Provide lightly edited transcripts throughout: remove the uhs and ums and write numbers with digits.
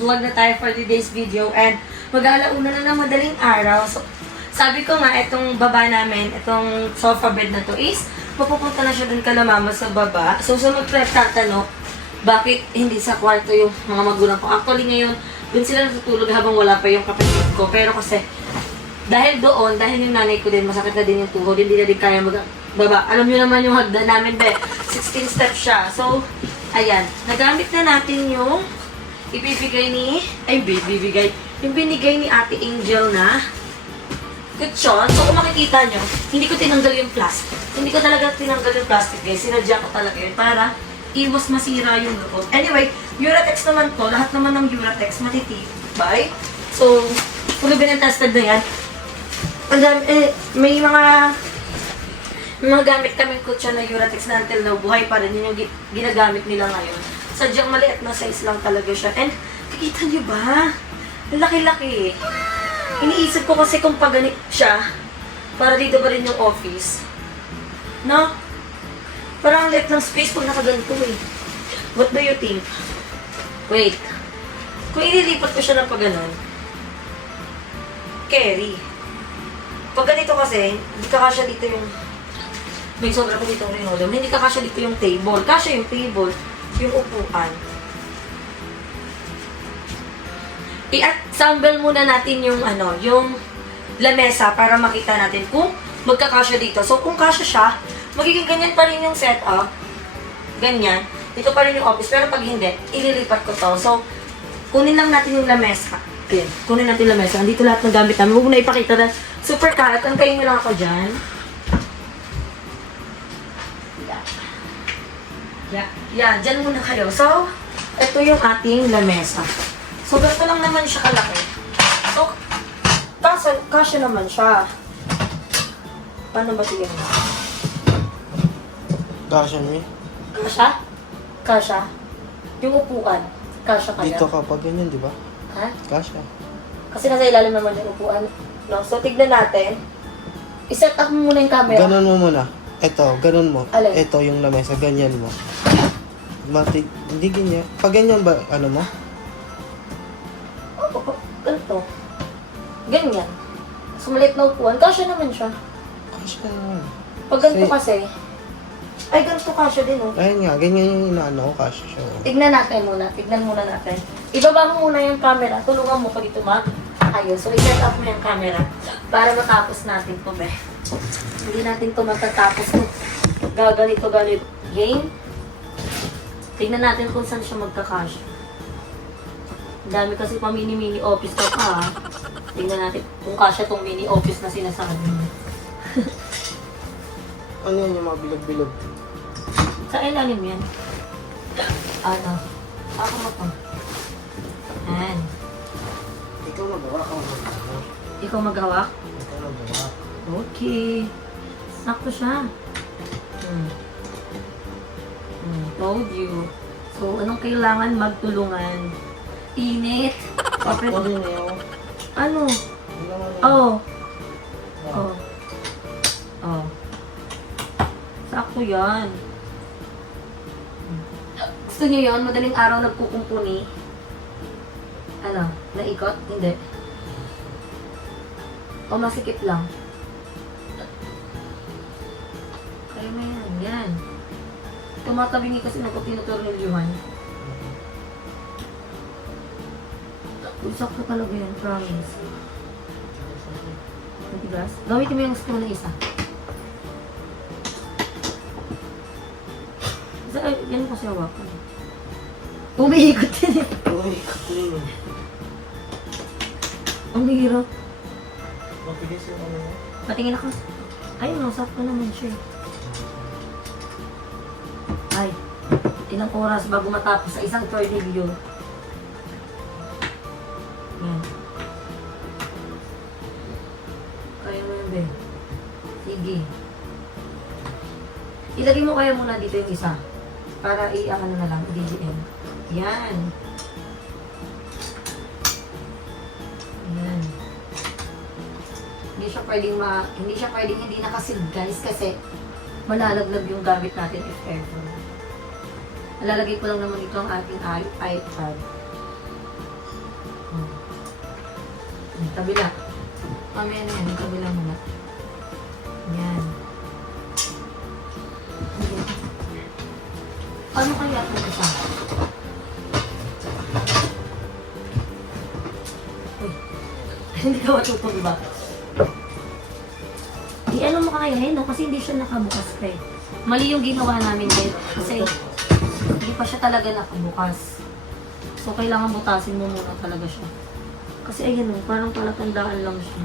mag-vlog na tayo for today's video and mag-aalauna na ng madaling araw. So, sabi ko nga, itong baba namin, itong sofa bed na to is, mapupunta na siya dun kala mama sa baba. So, magtatanong, bakit hindi sa kwarto yung mga magulang ko? Actually ngayon, dun sila natutulog habang wala pa yung kapatid ko. Pero kasi, dahil doon, dahil yung nanay ko din, masakit na din yung tuhod, hindi na din kaya magbaba. Alam nyo naman yung hagdan namin, 16 steps siya. So, ayan, nagamit na natin yung yung binigay ni Ate Angel na kutsyon. So, kung makikita nyo, hindi ko tinanggal yung plastic. Hindi ko talaga tinanggal yung plastic, guys. Sinadya ko talaga yun para iwas masira yung loob. Anyway, Uratex naman to. Lahat naman ng Uratex matitibay. So, fully binentested na yan. May mga gamit kaming kutsyon na Uratex na until now, buhay pa rin. Yun yung ginagamit nila ngayon. Sadyang maliit na size lang talaga siya. And, nakikita nyo ba? Ang laki-laki. Iniisip ko kasi kung paganit siya, para dito ba rin yung office. No? Parang ang liit ng space pag nakaganito eh. What do you think? Wait. Kung ililipat ko siya ng paganon, carry. Pag ganito kasi, hindi kakasya dito yung may sobra ko dito yung linoleum. Hindi kakasya dito yung table. Kasya yung table, yung upuan. I-assemble muna natin yung yung lamesa para makita natin kung magkakasya dito. So, kung kasya siya, magiging ganyan pa rin yung setup. Ganyan. Dito pa rin yung office. Pero pag hindi, ililipat ko to. So, kunin lang natin yung lamesa. Ayan. Kunin natin yung lamesa. Andito lahat ng gamit namin. Huwag mo na ipakita na super kalat. Antayin nyo lang ako dyan. Yan. Dyan muna kayo. So, ito yung ating lamesa. So, ganito lang naman siya kalaki. So, kasya naman siya. Paano ba tigyan mo? Kasya mo Kasya? Kasya? Yung upuan. Kasya kaya? dito kapag ganyan, di ba? Ha? Kasya. Kasi nasa ilalim naman yung upuan. No? So, tignan natin. I-set up mo muna yung camera. Ganon mo muna. Ito, ganon mo. Alin? Ito yung lamesa, ganyan mo. Hindi ganyan. Pag ganyan ba, ano mo? Oo, ganito. Ganyan. So, maliit na upuan. Kasya naman siya. Kasya naman. Pag ganito kasi, ay, ganito kasya din, oh. Ayun nga, ganyan yung inaano ko, kasya siya. Tignan natin muna. Tignan muna natin. Ibaba mo muna yung camera. Tulungan mo pag ito ayos. So, i-set up mo yung camera para matapos natin ito, be. Hindi natin ito matatapos kung ganito. Game. Tignan natin kung saan siya magkakasya. Ang dami kasi pa mini office ka pa, ha. Tignan natin kung kasya tong mini office na sinasabi mo. Ano yan yung mga bilog-bilog? Sa ilalim yan. Ako mo pa. Ayan. Ikaw nagawa ka. Ikaw maghawak? Ikaw nagawa. Okay. Sakto siya. Told you. So, anong kailangan magtulungan? Init. Sakto din yun. Ano? Oh. Sakto yan. Gusto niyo yun? Madaling araw nagkukumpuni. Ano? Naikot? Hindi. O masikip lang. Kaya mo yan. Yan. Tumatabingi kasi nagko-tinutornilyuhan. Uy, sakto talaga yan. Promise. Matigas? Gamitin mo yung spoon na isa. Yan kasi hawakan. Umiikot din eh. Uy, katlin. Ang hirap. Matigas yung ano mo? Patingin ako. Ayun, sakto naman siya. Ay, ilang oras bago matapos sa isang tornilyo. Yan. Kaya mo yun, be. Sige. Ilagay mo kaya muna dito yung isa. Para i-ano na lang, i-DGM. Yan. Yan. Hindi siya pwedeng hindi nakasid, guys, kasi malalaglag yung gamit natin if ever. Nalalagay ko lang naman ito ang ating iPad. kabila. Mamaya na yan, yung kabila muna. Yan. Ano kaya ito isa? Uy. Hindi ka matutong, diba? I-ano mo kaya no? Kasi hindi siya nakabukas pa eh. Mali yung ginawa namin din. Kasi hindi pa siya talaga nakabukas. So, kailangan butasin mo muna talaga siya. Kasi ayun o, parang palatandaan lang siya.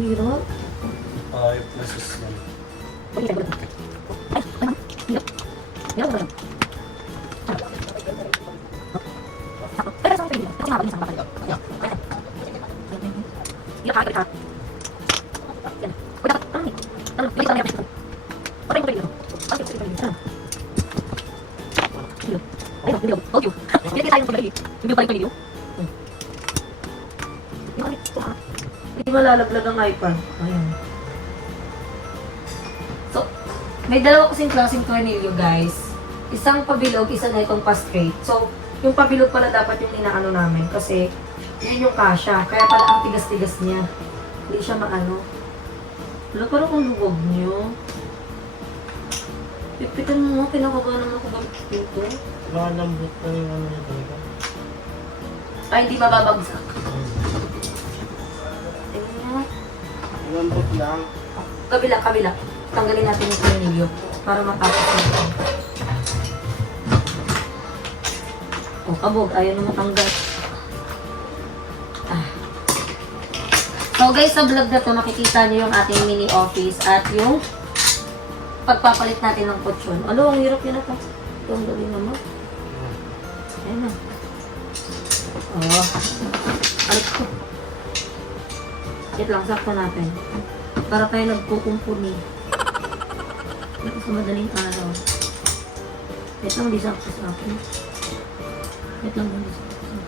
Hirap. Ay, process yan. Hindi malalaglag ang iPad. Ayan. So, may dalawa kasing klaseng tornilyo, guys. Isang pabilog, isa na itong pa-straight. So, yung pabilog pala dapat yung inaano namin kasi yun yung kasya. Kaya pala ang tigas-tigas niya. Hindi siya maano. Wala parang kung luwag niyo. Pipitan mo, kinakaba naman ako gamit dito. Malambot na yung ano niya talaga. Ay, hindi mababagsak. Tingnan niya. Malambot lang. Kabila, kabila. Tanggalin natin yung tornilyo para matapos natin. O, kabog. Ayaw na matanggal. Ah. So guys, sa vlog na to, makikita niyo yung ating mini office at yung pagpapalit natin ng kutsyon. Alo, ang hirap yun na to. Ito ang galing naman. Ayun na. Oh. Alit ko. Wait lang, sakto natin. Para tayo nagkukumpuni. Ito sa madaling araw. Wait lang, di sakto sa akin. Wait lang, di sakto sa akin.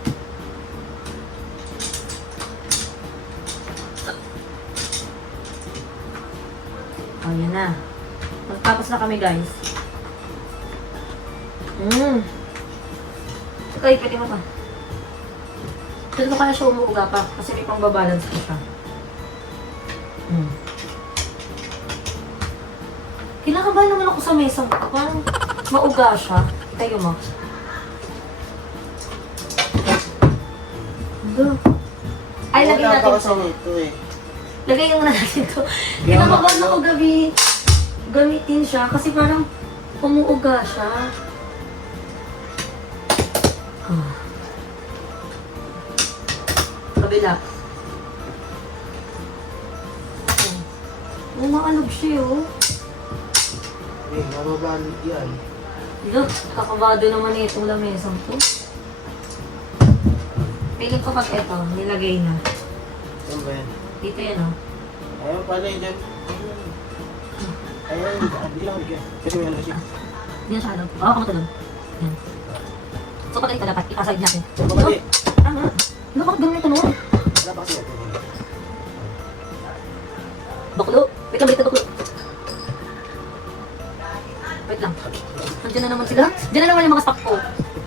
Oh, yan na. Magtapos na kami, guys. Okay, pwede mo pa. Dito mo kaya siya umuuga pa kasi may pang-babalance ko siya. Kinakabahan naman ako sa mesang ko. Parang mauga siya. Tayo mo. Ay, lagay Wala natin pa kasi to. nito eh. Lagay muna natin to. Kinakabahan ako gabi. Gamitin siya kasi parang umuuga siya. Kabila. Umaalog siya, oh. Eh, mababalot yan. Look, kakabado naman itong lamesang to. Piling ko pag ito, nilagay na. Saan ba yan? Dito yan, oh. Ayun pala yun dyan. Ayun, hindi lang bigyan. Kasi may ano siya. Hindi na siya alam. Oo, kamuto doon. Yan. So, pag ganito dapat, ikaside natin. Babali. Tama. Ano, bakit ganun ito noon? Wala pa kasi ito. Baklo. Wait lang, baklo. Wait lang. Nandiyan na naman sila. Diyan na naman yung mga stock ko.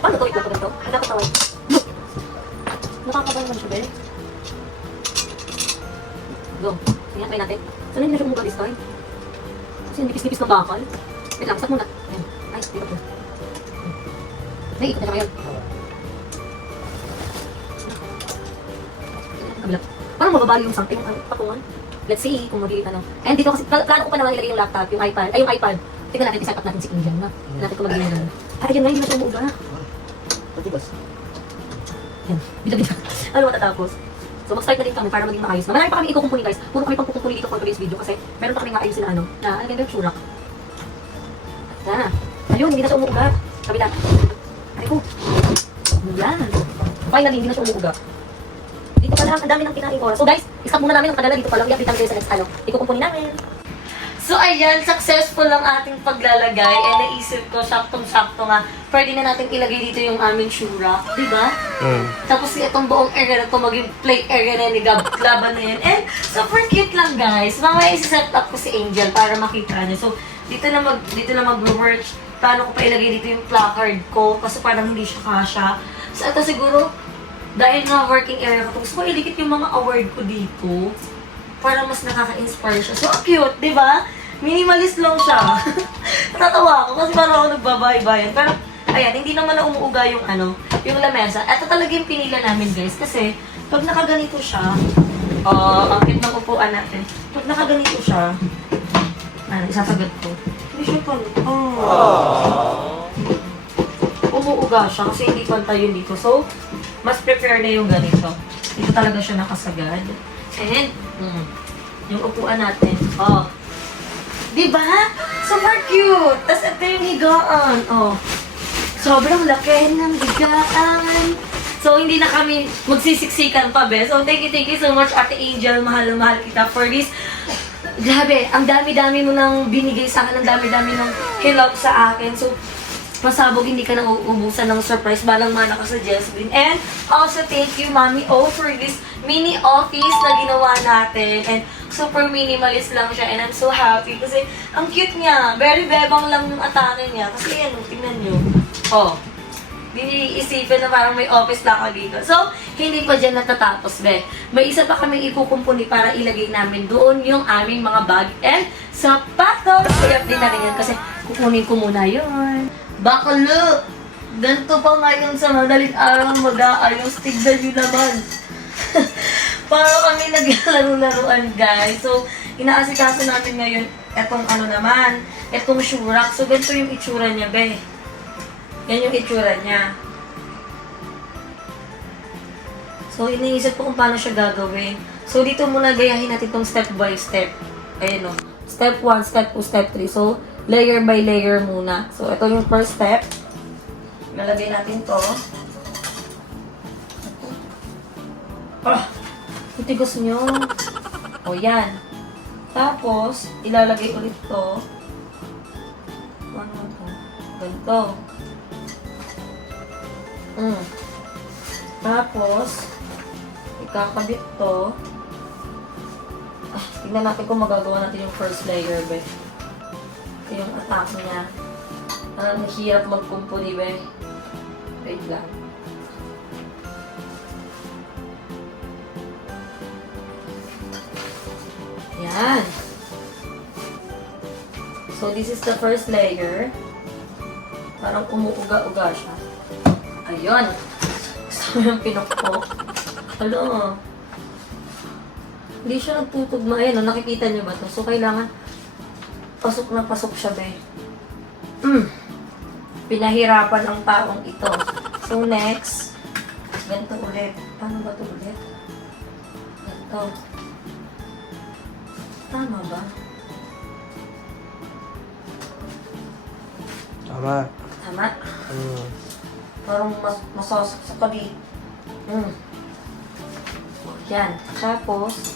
Paano to? Wait lang ko ganito. Ang nakatawag. Look. Nakakaba naman siya, Ben. Go. Sige, try natin. Saan hindi na siya umuga this time? Kasi nipis-nipis na bakal. Wait lang, stop muna. Ayan. Ay, dito po. Naiikot na siya ngayon. Kabila. Parang mababali yung something, patungan. Let's see kung mabilit ano. And dito kasi, plano ko pa naman ilagay yung laptop, yung iPad. Ay, yung iPad. Tingnan natin, i-set up natin si Angel na. Tingnan natin kung magiging ano. Ay, yun nga, hindi na siya umuuga. Matibas. Yan, bila-bila. Ano matatapos? So, mag-start na din kami para maging maayos. Marami pa kami ikukumpuni, guys. Puro kami pang kukumpuni dito for today's video kasi meron pa kami nga ayusin na ano, na ano ganda yung surak. Yan. Ayun, hindi na siya umuuga. Kabila. Ay ko. Yan. Finally, hindi na siya umuuga. Dito pa lang, ang dami ng kinaking oras. So guys, i-stop muna namin ang kadala dito pa lang. I-update namin kayo sa next ano. Ikukumpuni namin. So ayan, successful ang ating paglalagay. And naisip ko, saktong-sakto nga, pwede na natin ilagay dito yung aming shura. Diba? Tapos itong buong area na ito, maging play area na ni Laban na yan. And super cute lang guys. Mamaya isi-set up ko si Angel para makita niyo. So dito na mag-work paano ko pa ilagay dito yung placard ko kasi parang hindi siya kasha. So ito siguro, dahil nga working area ko, gusto ko ilikit yung mga award ko dito para mas nakaka-inspire siya. So, cute, di ba? Minimalist lang siya. Natatawa ako kasi parang ako nagbabaybayan. Pero, ayan, hindi naman na umuuga yung yung lamesa. Ito talaga yung pinila namin, guys. Kasi, pag nakaganito siya, ang cute ng upuan natin. Pag nakaganito siya, isasagad ko. Hindi siya umuuga siya kasi hindi pantay yun dito. So, mas prepare na yung ganito. Dito talaga siya nakasagad. And, yung upuan natin. Diba? Super cute! Tapos ito yung higaan. Sobrang laki ng higaan. So, hindi na kami magsisiksikan pa, be. So, thank you so much, Ate Angel. Mahal na mahal kita for this. Grabe, ang dami-dami mo nang binigay sa akin. Ang dami-dami nang help sa akin. So, pasabog, hindi ka nang uubusan ng surprise. Balang-mana ka sa Jesslyn. And also, thank you, Mommy O, for this mini office na ginawa natin. And super minimalist lang siya. And I'm so happy kasi ang cute niya. Very bebang lang yung atake niya. Kasi yan, tingnan nyo. Hindi isipin na parang may office lang ako dito. So, hindi pa dyan natatapos, be. May isa pa kami ikukumpuni para ilagay namin doon yung aming mga bag and sapatos. Kaya din natin yan kasi kukunin ko muna yun. Bakalo! Ganito pa ngayon sa madaling araw mag-aayos. Tignan nyo naman. Para kami naglalaro-laruan, guys. So, inaasikaso namin ngayon etong naman, etong shurak. So, ganito yung itsura niya, be. Yan yung itsura niya. So, iniisip ko kung paano siya gagawin. So, dito muna gayahin natin itong step by step. Ayan o. Step 1, step 2, step 3. So, layer by layer muna. So, ito yung first step. Lalagay natin to. Itigas nyo. O, yan. Tapos, ilalagay ulit to. Ano to? Ganito. Tapos, ikakabit to. Tignan natin kung magagawa natin yung first layer, be. Ito yung attack niya. Hirap magkumpuni, be. Wait lang. Yan. So, this is the first layer. Parang umuuga-uga siya. Ayun. Gusto mo yung pinukpok? Hello. Hindi siya nagtutugma. Ayan, nakikita niyo ba ito? So, kailangan pasok na pasok siya, be. Pinahirapan ang taong ito. So, next. Ganito ulit. Paano ba ito ulit? Ganito. Tama ba? Tama. Tama? Parang masasaksak ka dito. Yan. Tapos,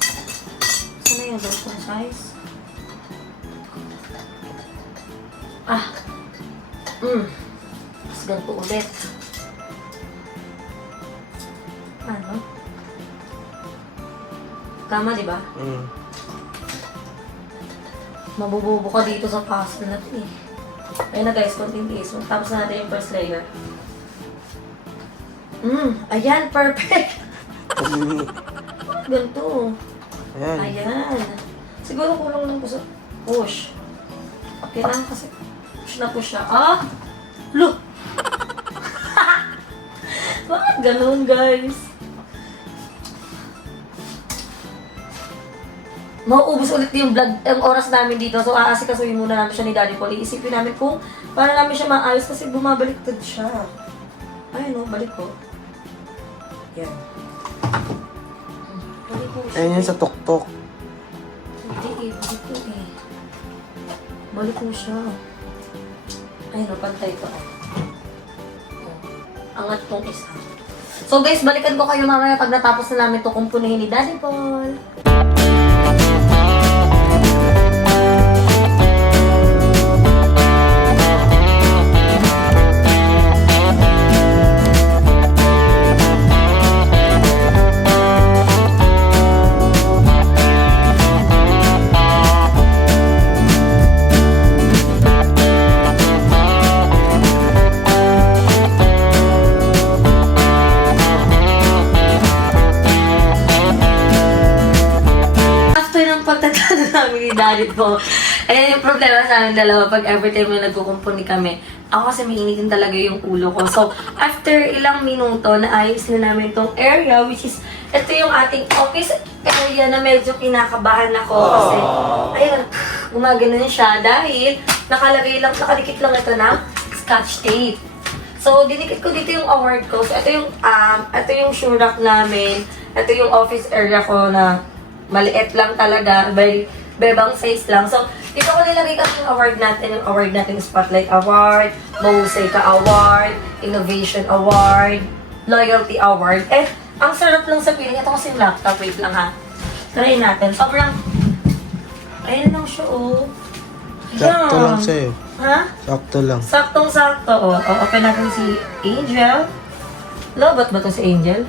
saan na yung ganitong size? Tapos ganito ulit. Ano? Tama, di ba? Mabububo ka dito sa puzzle natin eh. Ayun na guys, konting tiis. Tapos na natin yung first layer. Ayan, perfect! Ganito. Ayan. Ayan. Siguro kulang lang po sa push. Okay lang kasi push na push siya. Look! Bakit ganun, guys? Mauubos ulit yung vlog, ang oras namin dito. So, aasikasuhin muna namin siya ni Daddy Paul. Iisipin namin kung paano namin siya maayos kasi bumabaliktad siya. Ayun o, balik ko. Yan. Balik ko siya. Ayan yan sa tuktok. Hindi balik ko eh. Balik ko siya. Ayun o, pantay ko. Angat tong isa. So guys, balikan ko kayo mamaya pag natapos na namin ito kumpunihin ni Daddy Paul. daddy ko. Eh, yung problema sa amin dalawa, pag every time na nagkukumpuni kami, ako kasi mainitin talaga yung ulo ko. So, after ilang minuto, naayos na namin tong area, which is, ito yung ating office area na medyo kinakabahan ako. Kasi, ayun, gumagano siya dahil nakadikit lang ito ng scotch tape. So, dinikit ko dito yung award ko. So, ito yung shoe rack namin. Ito yung office area ko na maliit lang talaga. Bebang size lang. So, dito ko nilagay kasi yung award natin. Yung award natin, Spotlight Award, Mahusay Ka Award, Innovation Award, Loyalty Award. Eh, ang sarap lang sa feeling. Ito kasi yung laptop. Wait lang ha. Try natin. Sobrang, ayun lang siya oh. Sakto Yan. lang sa'yo. Ha? Sakto lang. Saktong-sakto. O, open natin si Angel. Lobat ba to si Angel?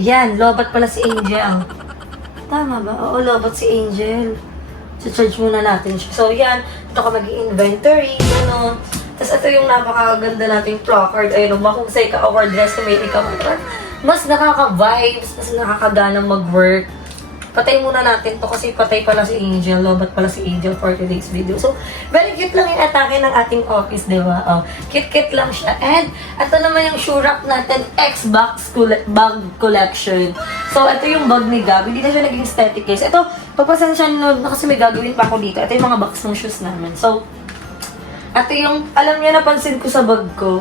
Yan, lobat pala si Angel. Tama ba? Oo, lobat si Angel. So, charge muna natin siya. So, yan. Ito ka mag-inventory. Ano. Tapos, ito yung napakaganda nating placard. Ayun, Mahusay Ka Award Resume. Ikaw, mas nakaka-vibes, mas nakakaganang mag-work. Patay muna natin to kasi patay pala si Angel. Lobat pala si Angel for today's video. So, very cute lang yung atake ng ating office, di ba? Oh, cute-cute lang siya. And, ito naman yung shoe rack natin, Xbox bag collection. So, ito yung bag ni Gab. Hindi na siya naging static case. Ito, papasensya nyo na kasi may gagawin pa ako dito. Ito yung mga box ng shoes namin. So, ito yung, alam niyo, napansin ko sa bag ko.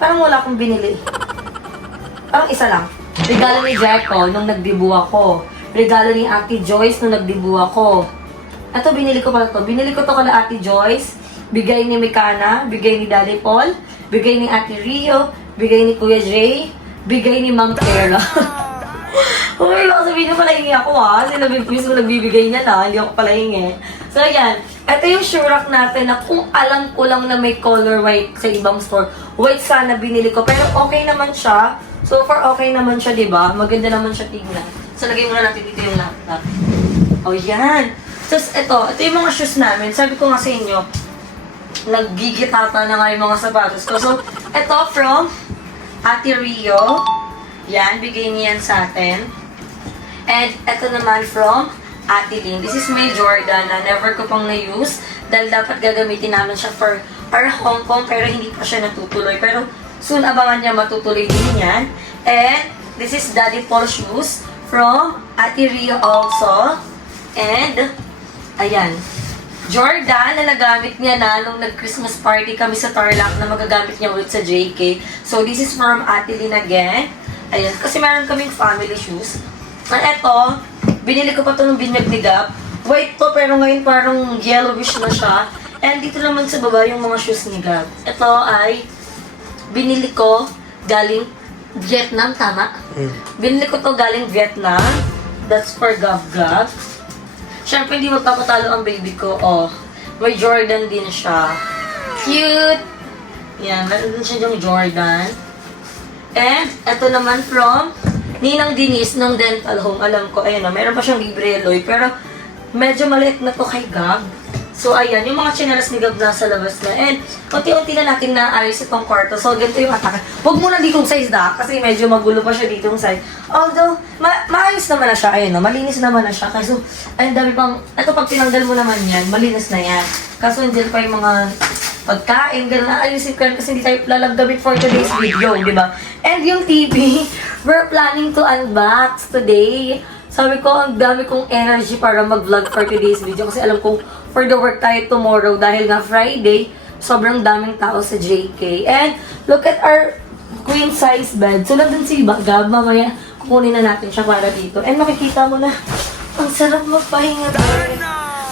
Parang wala akong binili. Parang isa lang. Regalo ni Jericho nung nagdibu ako. Regalo ni Ate Joyce nung nagdibu ako. Ito, binili ko pala to. Binili ko to kala Ate Joyce. Bigay ni Mikana. Bigay ni Daddy Paul. Bigay ni Ate Rio. Bigay ni Kuya Jay. Bigay ni Ma'am Kera. Okay, baka sabihin na pala hingi ako ha. Sila mismo nagbibigay niya na. Hindi ako pala hingi. So, ayan. Ito yung shoe rack natin na kung alam ko lang na may color white sa ibang store. White sana binili ko. Pero okay naman siya. So far, okay naman siya, di ba? Maganda naman siya tignan. So, lagay muna natin dito yung laptop. O, yan. Tapos, ito yung mga shoes namin. Sabi ko nga sa inyo, naggigitata na nga yung mga sapatos ko. So, ito from Ate Rio. Yan, bigay niyan sa atin. And, ito naman from Ate Lynn. This is my Jordan na never ko pang na-use. Dahil dapat gagamitin namin siya for our Hong Kong, pero hindi pa siya natutuloy. Pero, soon abangan niya matutuloy din yan. And this is Daddy Paul shoes from Ate Rio also. And, ayan. Jordan na nagamit niya na nung nag-Christmas party kami sa Tarlac na magagamit niya ulit sa JK. So, this is from Ate Lynn again. Ayan. Kasi meron kaming family shoes. And eto, binili ko pa ito ng binyag ni Gab. White to, pero ngayon parang yellowish na siya. And dito naman sa baba yung mga shoes ni Gab. Ito ay binili ko galing Vietnam, tama? Binili ko to galing Vietnam. That's for Gab-Gab. Siyempre, hindi magpapatalo ang baby ko. Oh, may Jordan din siya. Cute! Yan, meron din siya yung Jordan. And, ito naman from Ninang Denise ng Dental Home. Alam ko, ayun na, meron pa siyang Libreloy. Pero, medyo maliit na to kay Gab. So, ayan, yung mga chinelas ni Gab nasa labas na. And, unti-unti na natin naayos itong kwarto. So, ganito yung atake. Huwag muna ditong size da, kasi medyo magulo pa siya ditong size. Although, maayos naman na siya. Ayun, no? Malinis naman na siya. Kaso, ayun, dami pang, ito pag tinanggal mo naman yan, malinis na yan. Kaso, hindi pa yung mga pagkain, gano'n na ayusin ko yan kasi hindi tayo lalagdamit for today's video, di ba? And yung TV, we're planning to unbox today. Sabi ko, ang dami kong energy para mag-vlog for today's video kasi alam kong for the work tayo tomorrow dahil nga Friday, sobrang daming tao sa JK. And look at our queen size bed. So, nandun si Gab, mamaya kukunin na natin siya para dito. And makikita mo na, ang sarap magpahinga tayo.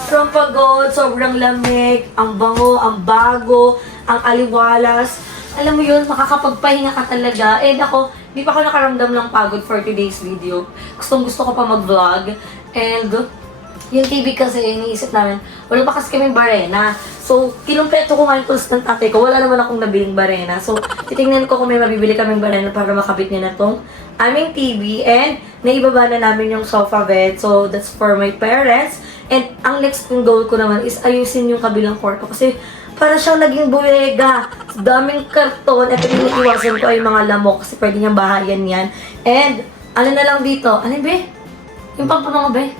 From pagod, sobrang lamig, ang bango, ang bago, ang aliwalas. Alam mo yun, makakapagpahinga ka talaga. And ako, hindi pa ako nakaramdam ng pagod for today's video. Gustong-gusto ko pa mag-vlog. And yung TV kasi, iniisip namin, wala pa kasi kaming barena. So, kinumpleto ko nga yung tools ng tatay ko. Wala naman akong nabiling barena. So, titingnan ko kung may mabibili kaming barena para makabit niya na tong aming TV. And, naibaba na namin yung sofa bed. So, that's for my parents. And, ang next kong goal ko naman is ayusin yung kabilang kwarto. Kasi, para siyang naging buwega. Daming karton. At iniiwasan ko ay mga lamok. Kasi pwede niyang bahayan yan. And, ano na lang dito? Ano be? Yung pampunong be?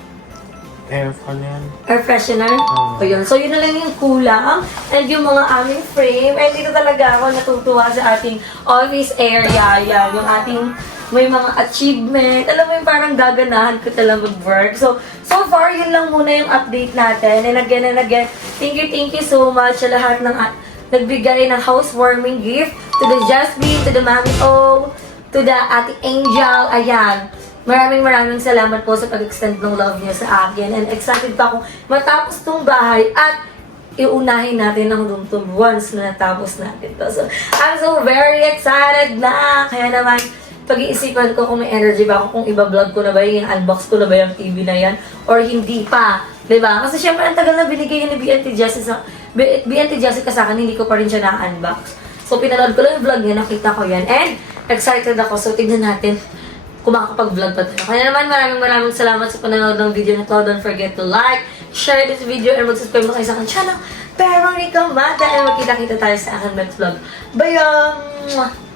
air fan yan. air freshener. Oo. Ayun. So, yun na lang yung kulang. And yung mga aming frame. And dito talaga ako natutuwa sa ating office area. Yan, yung ating may mga achievement. Alam mo yung parang gaganahan ko talaga mag-work. So far, yun lang muna yung update natin. And again, thank you so much sa lahat ng nagbigay ng housewarming gift. To the Jasmine, to the Mami O, to the Ate Angel. Ayan. Maraming salamat po sa pag-extend ng love niyo sa akin. And excited pa ako matapos tong bahay at iunahin natin ang room tour once na natapos natin to. So, I'm so very excited na. Kaya naman, pag-iisipan ko kung may energy ba ako, kung iba-vlog ko na ba yung unbox ko na ba yung TV na yan, or hindi pa. Diba? Kasi syempre, ang tagal na binigay ni BNT Jessica sa akin, hindi ko pa rin siya na-unbox. So, pinanood ko lang yung vlog niya, nakita ko yan. And, excited ako. So, tignan natin kung makakapag-vlog pa tayo. Kaya naman, maraming salamat sa panonood ng video na to. Don't forget to like, share this video, and mag-subscribe na kayo sa akin channel. Pero, Rico Mata, and magkita-kita tayo sa akin next vlog. Bye!